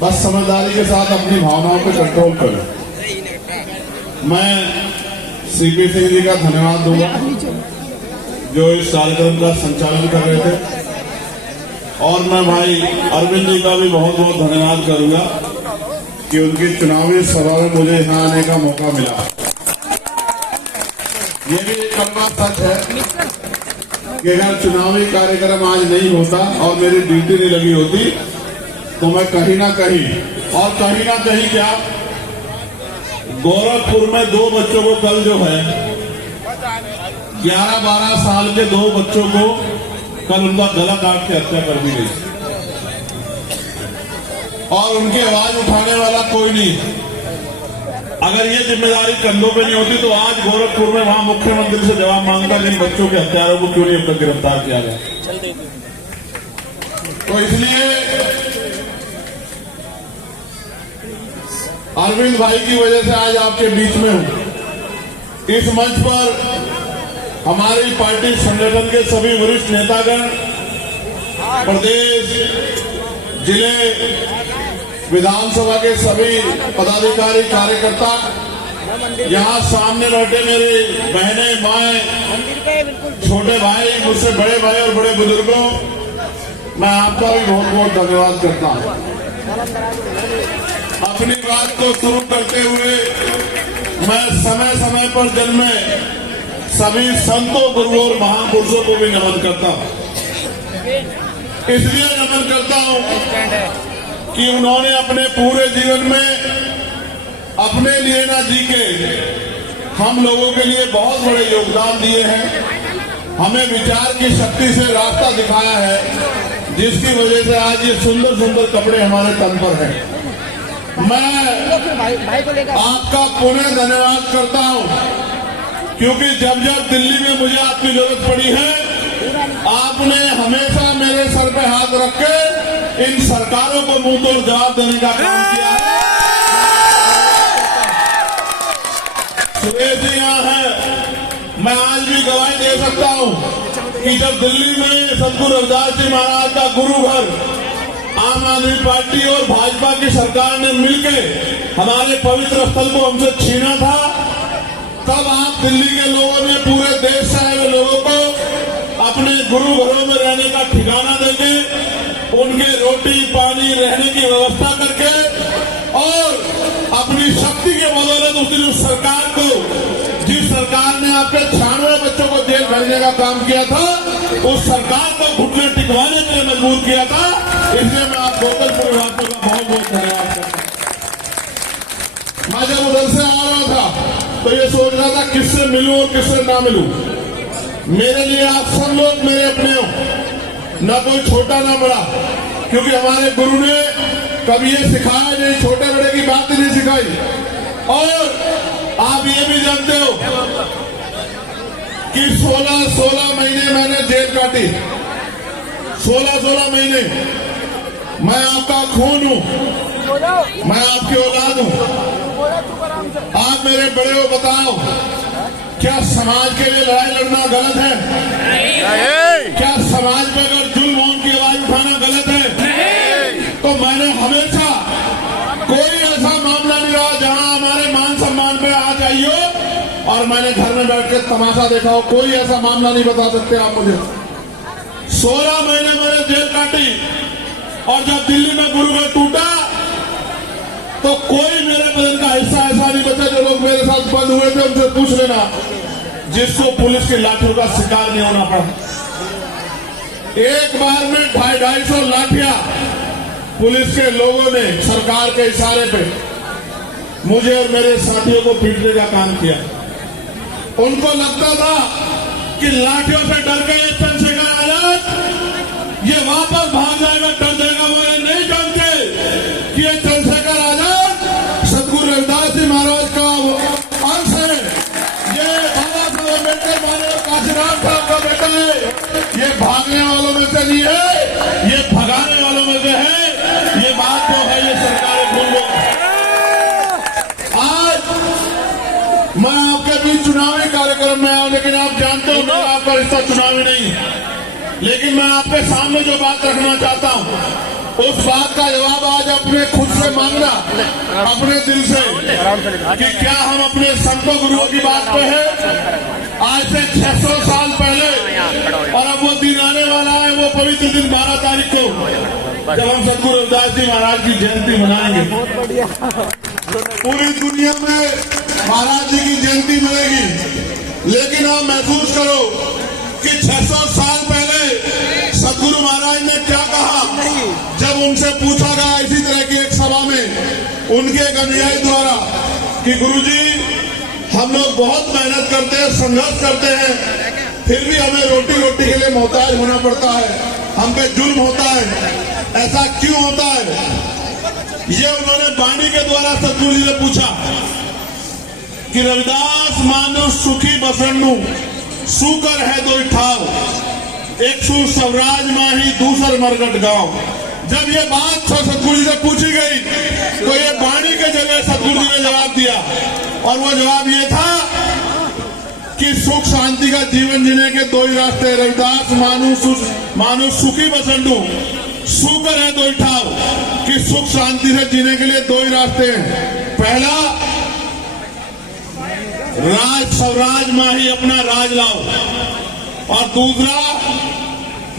बस समझदारी के साथ अपनी भावनाओं को कंट्रोल करें। मैं सीपी सिंह जी का धन्यवाद दूंगा जो इस कार्यक्रम का संचालन कर रहे थे, और मैं भाई अरविंद जी का भी बहुत बहुत धन्यवाद करूंगा कि उनकी चुनावी सभा में मुझे यहाँ आने का मौका मिला। ये भी एक कड़वा सच है कि अगर चुनावी कार्यक्रम आज नहीं होता और मेरी ड्यूटी नहीं लगी होती तो मैं कहीं ना कहीं क्या, गोरखपुर में 2 बच्चों को कल जो है 11-12 साल के 2 बच्चों को कल उनका गला काट के हत्या कर दी गई, और उनकी आवाज उठाने वाला कोई नहीं। अगर ये जिम्मेदारी कंधों पे नहीं होती तो आज गोरखपुर में वहां मुख्यमंत्री से जवाब मांगता कि इन बच्चों के हत्यारों को क्यों नहीं अब तक गिरफ्तार किया गया। तो इसलिए अरविंद भाई की वजह से आज आपके बीच में हूं। इस मंच पर हमारी पार्टी संगठन के सभी वरिष्ठ नेतागण, प्रदेश, जिले, विधानसभा के सभी पदाधिकारी, कार्यकर्ता, यहाँ सामने बैठे मेरे बहनें, माएं, छोटे भाई, मुझसे बड़े भाई और बड़े बुजुर्गों, मैं आपका भी बहुत बहुत धन्यवाद करता हूँ। अपनी बात को शुरू करते हुए मैं समय समय पर जन्मे सभी संतों, गुरुओं और महापुरुषों को भी नमन करता हूँ। इसलिए नमन करता हूँ कि उन्होंने अपने पूरे जीवन में अपने लिए ना जी के हम लोगों के लिए बहुत बड़े योगदान दिए हैं। हमें विचार की शक्ति से रास्ता दिखाया है, जिसकी वजह से आज ये सुंदर सुंदर कपड़े हमारे तन पर हैं। मैं आपका पुनः धन्यवाद करता हूं, क्योंकि जब जब दिल्ली में मुझे आपकी जरूरत पड़ी है, आपने हमेशा मेरे सर पे हाथ रख के इन सरकारों को मुंह तोड़ जवाब देने का काम किया है। सुरेश जी यहाँ है, मैं आज भी गवाही दे सकता हूँ कि जब दिल्ली में सतगुरु रविदास जी महाराज का गुरु घर आम आदमी पार्टी और भाजपा की सरकार ने मिलकर हमारे पवित्र स्थल को हमसे छीना था, तब आप दिल्ली के लोगों ने, पूरे देश से आए हुए लोगों को अपने गुरु घरों में रहने का ठिकाना देके, उनके रोटी पानी रहने की व्यवस्था करके और अपनी शक्ति के बदौलत उस दिन उस सरकार को, जिस सरकार ने आपके 96 बच्चों को जेल भेजने का काम किया था, उस सरकार को घुटने टिकवाने के लिए मजबूर किया था। इसलिए मैं आप गोपालपुर वासियों का बहुत बहुत धन्यवाद करता हूं। मैं जब उधर से आ रहा था तो ये सोच रहा था किससे मिलूं और किससे ना मिलूं। मेरे लिए आप सब लोग मेरे अपने हो, न कोई छोटा ना बड़ा, क्योंकि हमारे गुरु ने कभी ये सिखाया नहीं, छोटे बड़े की बात नहीं सिखाई। और आप ये भी जानते हो कि 16 महीने मैंने जेल काटी, 16 महीने। मैं आपका खून हूं, मैं आपकी औलाद हूं। आप मेरे बड़े हो, बताओ क्या समाज के लिए लड़ाई लड़ना गलत है? क्या समाज में अगर जुल्म हो उनकी आवाज उठाना गलत है? तो मैंने हमेशा, कोई ऐसा मामला नहीं रहा जहां हमारे मान सम्मान पे हाथ आई हो और मैंने घर में बैठ के तमाशा देखा हो। कोई ऐसा मामला नहीं बता सकते आप मुझे। 16 महीने मैंने जेल काटी, और जब दिल्ली में गुरु घर टूटा तो कोई मेरे बदन का हिस्सा ऐसा नहीं बचा। जो लोग मेरे साथ बंद हुए थे उनसे पूछ लेना, जिसको पुलिस की लाठियों का शिकार नहीं होना पड़ा। एक बार में 250 लाठियां पुलिस के लोगों ने सरकार के इशारे पे मुझे और मेरे साथियों को पीटने का काम किया। उनको लगता था कि लाठियों से डर गए चंद्रशेखर आजाद, ये वापस भाग जाएगा, डर जाएगा। वो ये नहीं जानते कि ये चंद्रशेखर आजाद सतगुरु रविदास जी महाराज का अंश है। ये बाबा साहब अम्बेडकर महाराज, काशीराम साहब का बेटा है। ये भागने वालों में से नहीं है, ये भगाने वालों में से है। ये बात जो है ये सरकारें भूल गई। आज मैं आपके बीच चुनावी कार्यक्रम में आऊं, लेकिन आप जानते हो मेरा आपका रिश्ता चुनावी नहीं है। लेकिन मैं आपके सामने जो बात रखना चाहता हूं, उस बात का जवाब आज अपने खुद से मांगना, अपने दिल से, कि क्या हम अपने संतों गुरुओं की बात पे है। आज से 600 साल पहले, और अब वो दिन आने वाला है, वो पवित्र दिन 12 तारीख को, जब हम सदगुरु रविदास जी महाराज की जयंती मनाएंगे। पूरी दुनिया में महाराज जी की जयंती मनेगी, लेकिन आप महसूस करो कि 600 साल पहले सदगुरु महाराज ने क्या कहा जब उनसे पूछा गया इसी तरह की एक सभा में उनके एक अनुयायी द्वारा कि गुरुजी, हम लोग बहुत मेहनत करते हैं, संघर्ष करते हैं, फिर भी हमें रोटी के लिए मोहताज होना पड़ता है, हम पे जुल्म होता है, ऐसा क्यों होता है? ये उन्होंने वाणी के द्वारा सदगुरु जी से पूछा कि रविदास मानुष सुखी बसन्नु सूकर है दो ठाव, एक सू स्वराज माही दूसर मरगट गांव। जब ये बात सदगुरु जी से पूछी गई तो ये वाणी के जगह सदगुरु जी ने जवाब दिया, और वो जवाब ये था कि सुख शांति का जीवन जीने के दो ही रास्ते, रविदास मानुष सुखी बसन्नु सूकर है दो ठाव, कि सुख शांति से जीने के लिए दो ही रास्ते हैं। पहला, राज स्वराज माही अपना राज लाओ, और दूसरा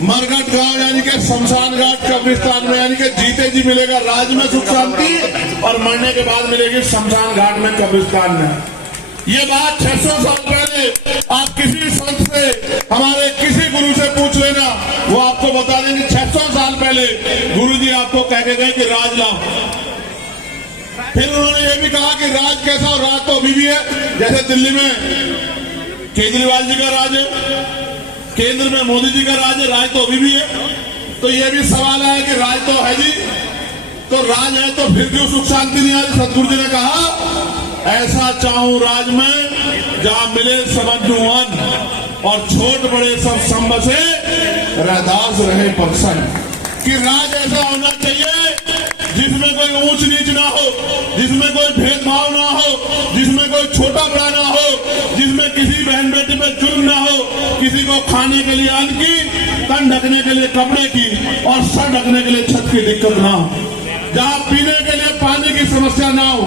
मरघट गांव यानी कि शमशान घाट कब्रिस्तान में, यानी कि जीते जी मिलेगा राज में सुख शांति, और मरने के बाद मिलेगी शमशान घाट में कब्रिस्तान में। ये बात 600 साल पहले आप किसी संत से, हमारे किसी गुरु से पूछ लेना, वो आपको बता देंगे 600 साल पहले गुरु जी आपको कह के गए कि राज लाओ। फिर उन्होंने ये भी कहा कि राज कैसा, और राज तो अभी भी है। जैसे दिल्ली में केजरीवाल जी का राज है, केंद्र में मोदी जी का राज है, राज तो अभी भी है। तो ये भी सवाल है कि राज तो है जी, तो राज है तो फिर क्यों सुख शांति नहीं आई? सदगुरु जी ने कहा, ऐसा चाहूं राज में जहां मिले समझू अन, और छोट बड़े सब संबसे रैदास रहे प्रसन्न। कि राज ऐसा होना चाहिए जिसमें कोई ऊंच नीच ना हो, जिसमें कोई भेदभाव ना हो, जिसमें कोई छोटा बड़ा ना हो, जिसमें किसी बहन बेटी पे जुल्म ना हो, किसी को खाने के लिए अन्न की, तन ढकने के लिए कपड़े की, और सर ढकने के लिए छत की दिक्कत ना हो, जहाँ पीने के लिए पानी की समस्या ना हो।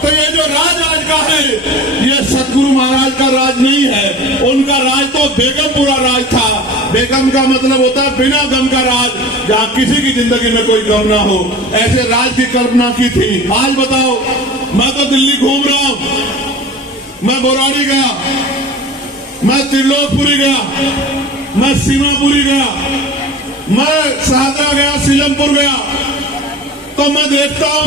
तो ये जो राज आज का है, ये सदगुरु महाराज का राज नहीं है। उनका राज तो बेगमपुरा राज था। बेगम का मतलब होता है बिना गम का राज, जहाँ किसी की जिंदगी में कोई गम ना हो, ऐसे राज की कल्पना की थी। आज बताओ, मैं तो दिल्ली घूम रहा हूँ, मैं बोराड़ी गया, मैं त्रिलोकपुरी गया, मैं सीमापुरी गया, मैं शाहदरा गया, सीलमपुर गया, तो मैं देखता हूं